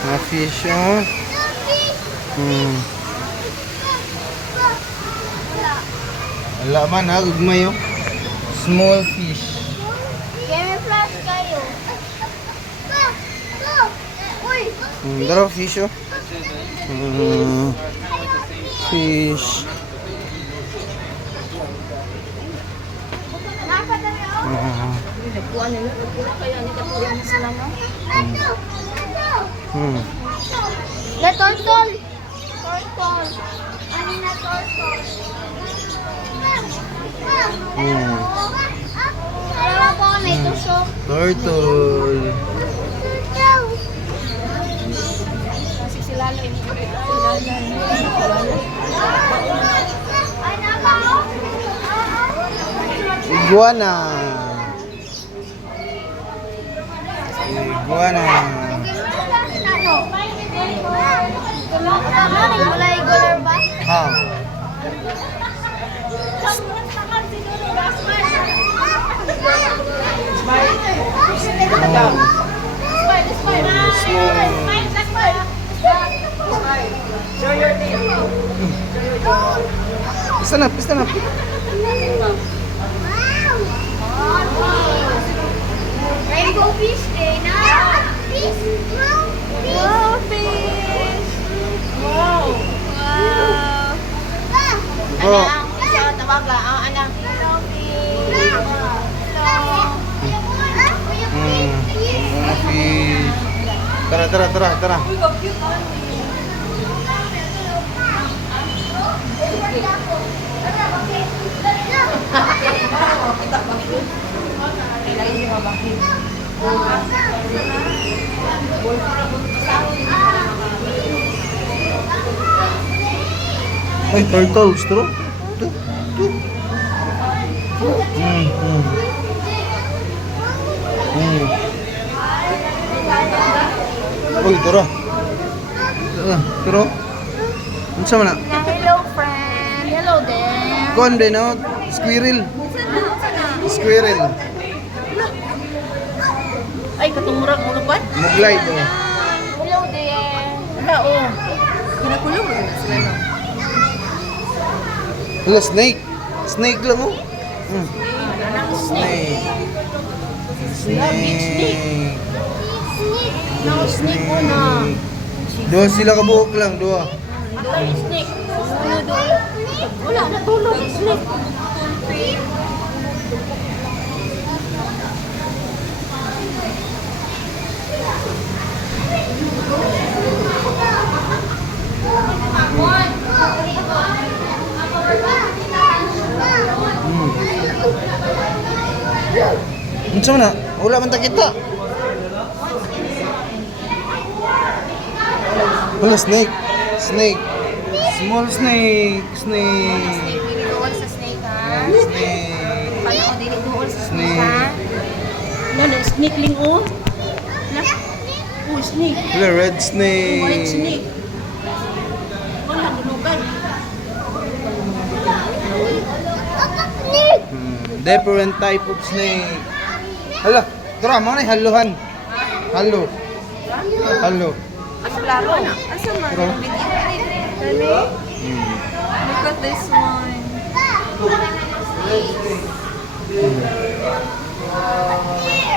Mga fish, oh. Hmm. Wala man, ha? Gugmay, oh. Small fish. Game flash kayo. Uy! Daro, fish, oh. Fish. Nagkuhan nila. Nagkuhan kaya ni Katuloy na sila mo. Na tortol. Tortol. Ano na tortol? Dalawa po na ito shop. Turtle. Kasi sila lang yung ay, napa ko? Iguana. Iguana. Mulai gular ba? Ha. Stand up, stand up. Rainbow fish day na. Fish. Wow, fish. Wow. Wow. Oh. Isa tawag la ang anak. Hello, fish. Hello. Mga fish. Tara, tara, tara, tara. Ay, turtles, bro. Ito, ito. Uy, tara. Tara. Ano sa mana? Hello, friend. Hello, there. Kuan din, no? Squirrel. Squirrel. Ay, katungurang ulo ba? Muglay to. Hello, there. Wala, oh. Kinakulong mo na sila, no? Hello, snake. Snake lang, oh. Anong snake? Snake. Snake. No, snake mo na. Dua sila kabuok lang, dua. Ang snake. Wala, natulog yung snake. Unsa man na? Wala man ta kita. Hello, snake. Snake. Small snake. Snake. Dili doon sa snake, ha? Snake. Paano ko dili doon sa snake, Snake. ha? No, no, snake ling, oh. Oh, snake. Hello, red snake. White snake. Wala, gulugan. Snake! Different type of snake. Hala, tara, mga na haluhan. Halo. Halo. Asa laro? Asa man? Bro. Dali? Look at this one.